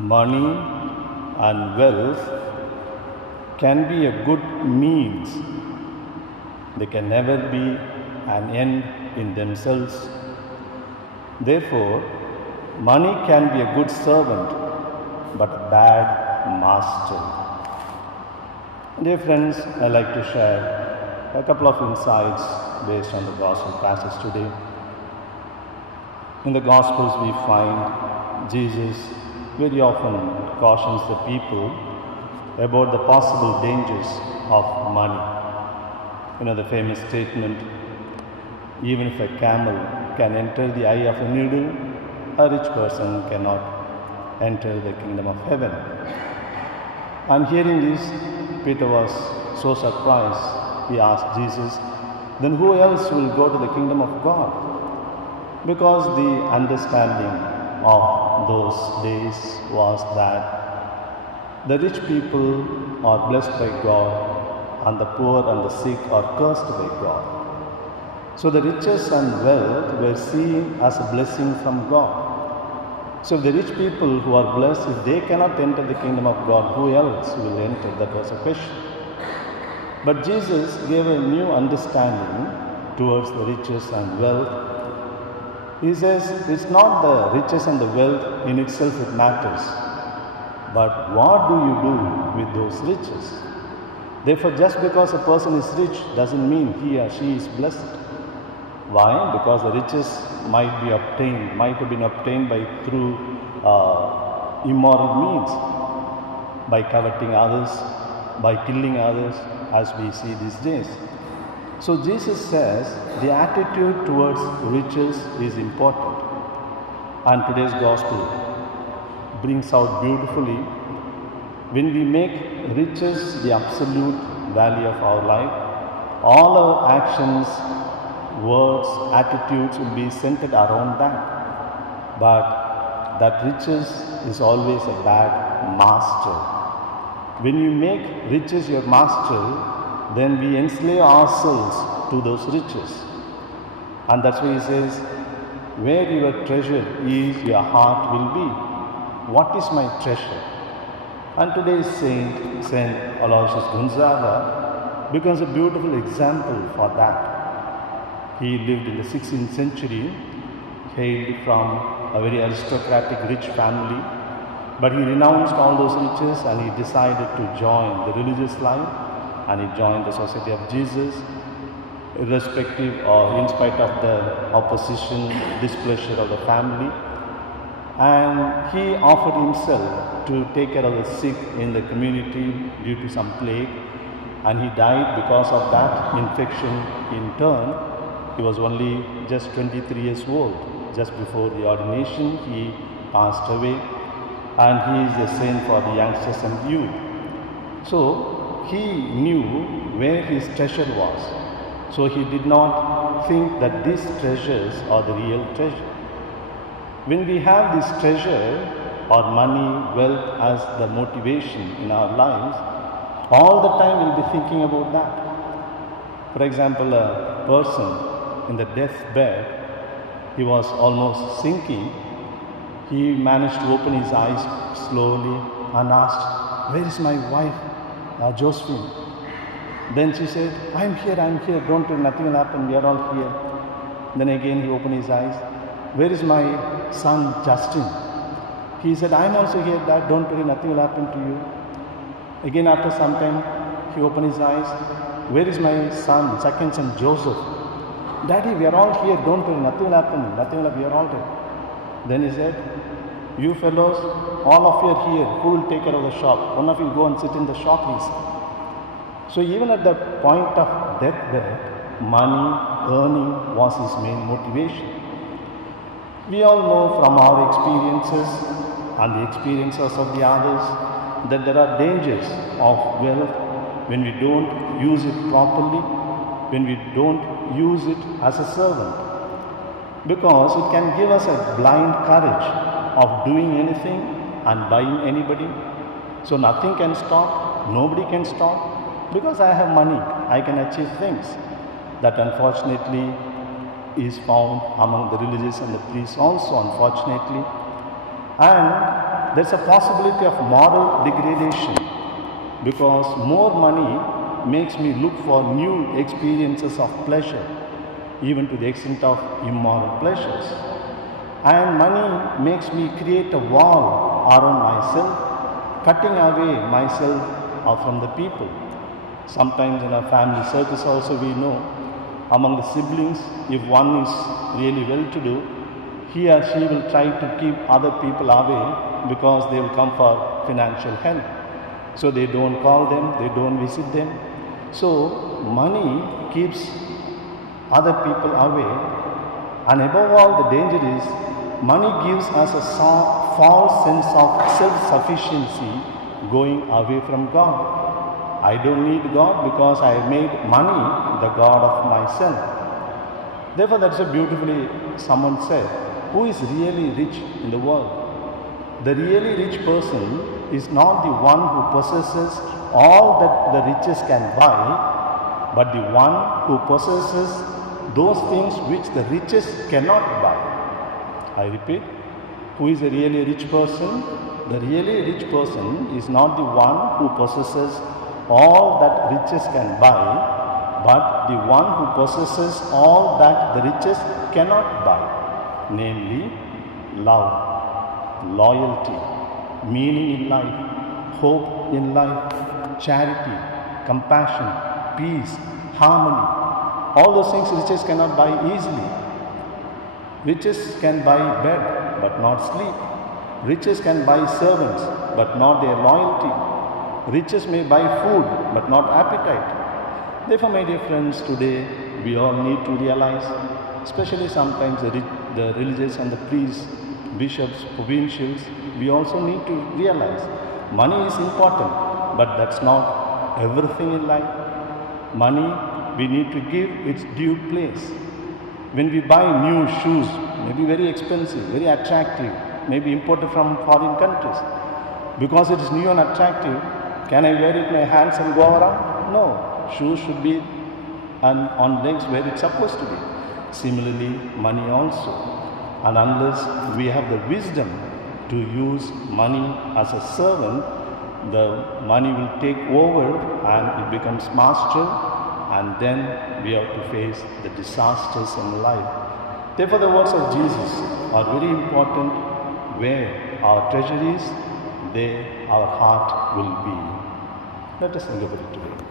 Money and wealth can be a good means. They can never be an end in themselves. Therefore, money can be a good servant, but a bad master. Dear friends, I'd like to share a couple of insights based on the Gospel passage today. In the Gospels, we find Jesus very often cautions the people about the possible dangers of money. You know the famous statement, even if a camel can enter the eye of a needle, a rich person cannot enter the kingdom of heaven. And hearing this, Peter was so surprised. He asked Jesus, then who else will go to the kingdom of God? Because the understanding of those days was that the rich people are blessed by God and the poor and the sick are cursed by God. So the riches and wealth were seen as a blessing from God. So if the rich people who are blessed, if they cannot enter the kingdom of God, who else will enter? That was a question. But Jesus gave a new understanding towards the riches and wealth. He says it's not the riches and the wealth in itself that matters, but what do you do with those riches? Therefore, just because a person is rich doesn't mean he or she is blessed. Why? Because the riches might have been obtained through immoral means, by coveting others, by killing others, as we see these days. So Jesus says the attitude towards riches is important. And today's gospel brings out beautifully, when we make riches the absolute value of our life, all our actions, words, attitudes will be centered around that. But that riches is always a bad master. When you make riches your master, then we enslave ourselves to those riches. And that's why he says, where your treasure is, your heart will be. What is my treasure? And today's Saint Aloysius Gonzaga becomes a beautiful example for that. He lived in the 16th century, hailed from a very aristocratic, rich family, but he renounced all those riches and he decided to join the religious life. And he joined the Society of Jesus, irrespective or in spite of the opposition, displeasure of the family. And he offered himself to take care of the sick in the community due to some plague. And he died because of that infection in turn. He was only just 23 years old. Just before the ordination, he passed away. And he is a saint for the youngsters and youth. So, he knew where his treasure was. So he did not think that these treasures are the real treasure. When we have this treasure or money, wealth as the motivation in our lives, all the time we'll be thinking about that. For example, a person in the deathbed, he was almost sinking. He managed to open his eyes slowly and asked, where is my wife? Josephine. Then she said, I'm here, don't worry, nothing will happen, we are all here. Then again he opened his eyes. Where is my son Justin? He said, I'm also here, Dad, don't worry, nothing will happen to you. Again after some time, he opened his eyes. Where is my son, second son Joseph? Daddy, we are all here, don't worry, nothing will happen, we are all there. Then he said, you fellows, all of you are here, who will take care of the shop? One of you go and sit in the shop, he said. So even at the point of deathbed, money, earning was his main motivation. We all know from our experiences and the experiences of the others that there are dangers of wealth when we don't use it properly, when we don't use it as a servant. Because it can give us a blind courage of doing anything and buying anybody. So nothing can stop, nobody can stop, because I have money, I can achieve things. That unfortunately is found among the religious and the priests also, unfortunately. And there's a possibility of moral degradation, because more money makes me look for new experiences of pleasure, even to the extent of immoral pleasures. And money makes me create a wall around myself, cutting away myself from the people. Sometimes in our family circles also we know, among the siblings, if one is really well-to-do, he or she will try to keep other people away because they will come for financial help. So they don't call them, they don't visit them. So money keeps other people away, and above all the danger is money gives us a false sense of self-sufficiency, going away from God. I don't need God because I made money the God of myself. Therefore, that's a beautifully someone said, who is really rich in the world? The really rich person is not the one who possesses all that the riches can buy, but the one who possesses those things which the riches cannot buy. I repeat, who is a really rich person? The really rich person is not the one who possesses all that riches can buy, but the one who possesses all that the riches cannot buy, namely love, loyalty, meaning in life, hope in life, charity, compassion, peace, harmony. All those things riches cannot buy easily. Riches can buy bed but not sleep. Riches can buy servants but not their loyalty. Riches may buy food but not appetite. Therefore, my dear friends, today we all need to realize, especially sometimes the religious and the priests, bishops, provincials, we also need to realize money is important, but that's not everything in life. Money, we need to give its due place. When we buy new shoes, maybe very expensive, very attractive, maybe imported from foreign countries, because it is new and attractive, can I wear it in my hands and go around? No. Shoes should be on legs where it's supposed to be. Similarly, money also. And unless we have the wisdom to use money as a servant, the money will take over and it becomes master, and then we have to face the disasters in life. Therefore, the words of Jesus are very important. Where our treasure is, there our heart will be. Let us think about it today.